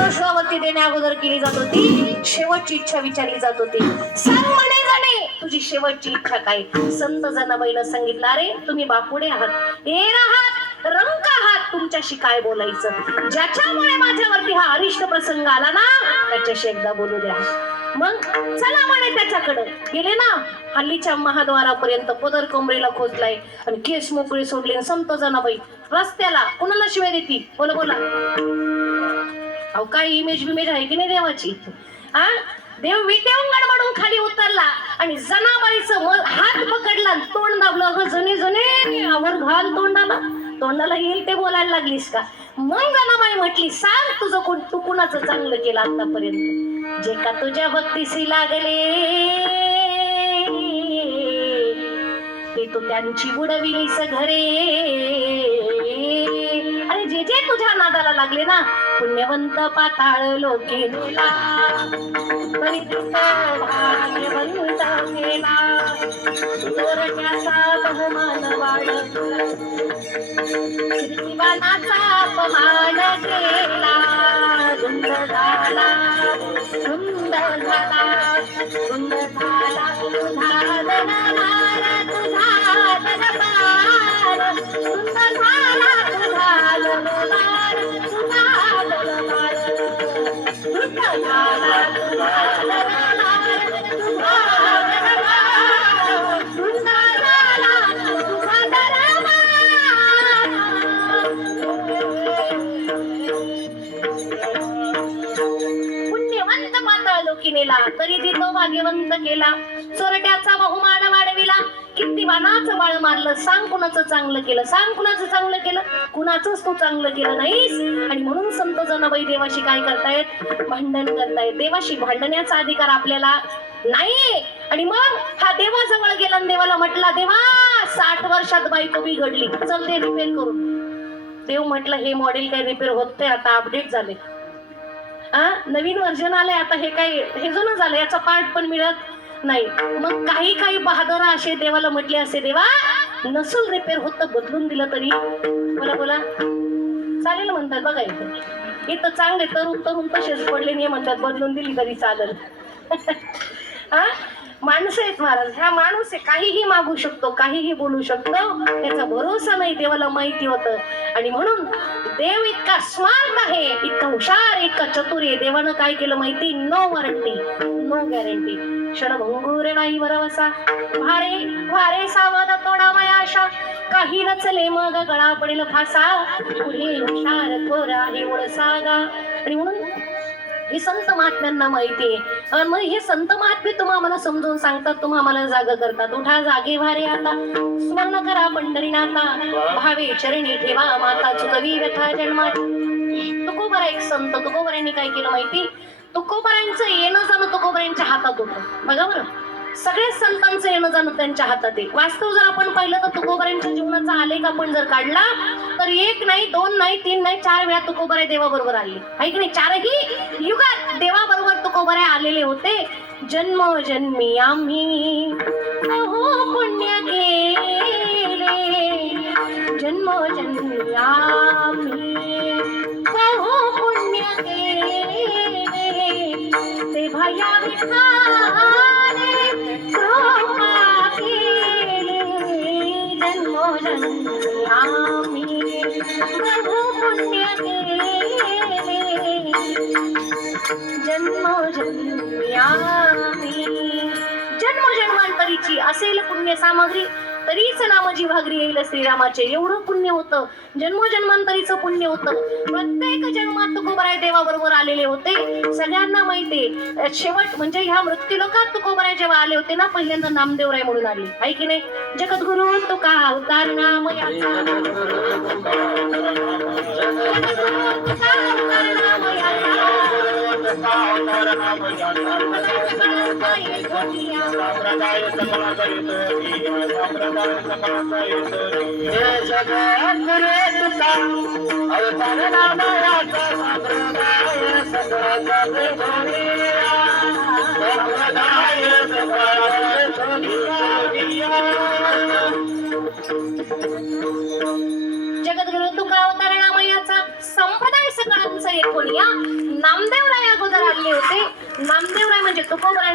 प्रश्नावरती देण्या अगोदर केली जात होती शेवटची इच्छा विचारली जात होती. सांग म्हणे जाणे तुझी शेवटची इच्छा काय. संत जनाबाईला सांगितलं, अरे तुम्ही बापुडे आहात, हेर आहात, रंक आहात, तुमच्याशी काय बोलायचं. ज्याच्यामुळे माझ्यावरती हा अरिष्ट प्रसंग आला ना त्याच्याशी एकदा बोलू द्या. मग चला म्हणे त्याच्याकडे गेले ना. हल्लीच्या महाद्वारापर्यंत पदर कमरेला खोचलाय आणि केस मोकळे सोडले. संत जनाबाई रस्त्याला कोणाला शिवाय देती. बोला बोला, अहो काय इमेज बिमेज आहे की नाही देवाची. हा देव विटेवून गडबडून खाली उतरला आणि जनाबाईचं हात पकडला, तोंड दाबलं. अगं जने जने आवर घाल तोंडाला, तोंडाला येईल ते बोलायला लागलीस का. मग जनाबाई म्हटली, सांग तुझं तू कुणाचं चांगलं केलं आतापर्यंत. जे का तुझ्या भक्तीशी लागले ते तू त्यांची बुडविलीस घरे. अरे जे जे तुझ्या नादाला लागले ना, पुण्यवंत पाताळ लोके नेला, भाग्यवंत केला, चोरट्याचा बहुमान वाढला, कीर्तिमानाचा अपमान केला. धुंद झाला, धुंद झाला, धुंद झाला तुझा दरबार, तुझा दरबार, धुंद झाला तुझा दरबार, तुझा दरबार, धुंद झाला तुझा दरबार, तुझा दरबार, धुंद झाला तुझा दरबार. पुण्यवंत पाताळ लोकी नेला, तरी तो भाग्यवंत केला. चोरट्याचा बहुमान वाढविला, कीर्तिमानाचं बाळ मारलं. सांग कुणाचं चांगलं केलं, सांग कुणाचं चांगलं केलं. कुणाचंच तू चांगलं केलं नाहीस. आणि म्हणून संत जनाबाई देवाशी काय करतायत, भांडण करतायत. देवाशी भांडण्याचा अधिकार आपल्याला नाही. आणि मग हा देवाजवळ गेला आणि देवाला म्हटला, देवा 60 वर्षात बायको बिघडली, चल ते रिपेअर करून. देव म्हटलं, हे मॉडेल काय रिपेअर होत नाही, आता अपडेट झाले, नवीन व्हर्जन आलंय, आता हे काय हे जुनं झालं, याचा पार्ट पण मिळत नाही. मग काही काही बहादर असे देवाला म्हटले असे, देवा नसल रिपेअर होत बदलून दिलं तरी. बोला बोला, चालेल म्हणतात. बघा इथं चांगले तरुण तरुण तसेच पडले नाही म्हणतात, बदलून दिली तरी चालेल. हा माणसं आहेत महाराज, हा माणूस आहे, काहीही मागू शकतो, काहीही बोलू शकतो, त्याचा भरोसा नाही. देवाला माहिती होतं. आणि म्हणून देव इतका स्मार्ट आहे, इतका हुशार, इतका चतुर आहे. देवानं काय केलं माहिती, नो वॉरंटी, नो गॅरंटी. क्षणभंगूर नाही वरवसा, भारे भारे सावध तोडा माया आशा, काही नचले मग गळा पडेल फासा, पुढे हुशार थोर आहे ओळसागा. आणि म्हणून हे संत महात्म्यांना माहिती आहे. मग हे संत महात्मे तुम्हाला समजून सांगतात, तुम्हाला जाग करतात. उठा जागे भारे आता, स्मरण करा पंढरीनाथा, भावे चरणी ठेवा माता चुकवी व्यथा जन्माची. तुकोबरा एक संत, तुकोबऱ्यांनी काय केलं माहिती, तुकोबऱ्यांचं येणं जाणं तुकोबऱ्यांच्या हातात होतं. बघा बरं, सगळ्या संतांचं येणं जाणं त्यांच्या हातात आहे. वास्तव जर आपण पाहिलं तर तुकोबऱ्यांच्या जीवनाचा आलेख आपण जर काढला तर 1 नाही 2 नाही 3 नाही 4 वेळा तुकोबरे देवाबरोबर आले आहे की नाही. 4ही युगात देवाबरोबर तुकोबरे आलेले होते. जन्मोजन्मी आम्ही अहो पुण्य केले, जन्मोजन्मी आम्ही अहो पुण्य केले, ते भया विठाले कृपा केली, जन्मोजन्मी आम्ही बहु पुण्य केले, जन्मोजन्मी आम्ही. जन्मजन्मांतरीची असेल पुण्य सामग्री तरीच नामाची भागरी येईल श्रीरामाचे. एवढं पुण्य होतं, जन्मजन्मांतरीचं पुण्य होतं. प्रत्येक जन्मात तुकोबराय देवाबरोबर आलेले होते. सगळ्यांना माहितीये, शेवट म्हणजे ह्या मृत्यूलोकात तुकोबराय जेव्हा आले होते ना, पहिल्यांदा नामदेवराय म्हणून आले आहे की नाही. जगद्गुरु तुका अवतार नाम याचा, जगद्गुरु तुका अवतार नामयाचा संप्रदाय सकळांचा एकूण या नामदेवराय अगोदर आले होते. नामदेवराय म्हणजे तुकोबराय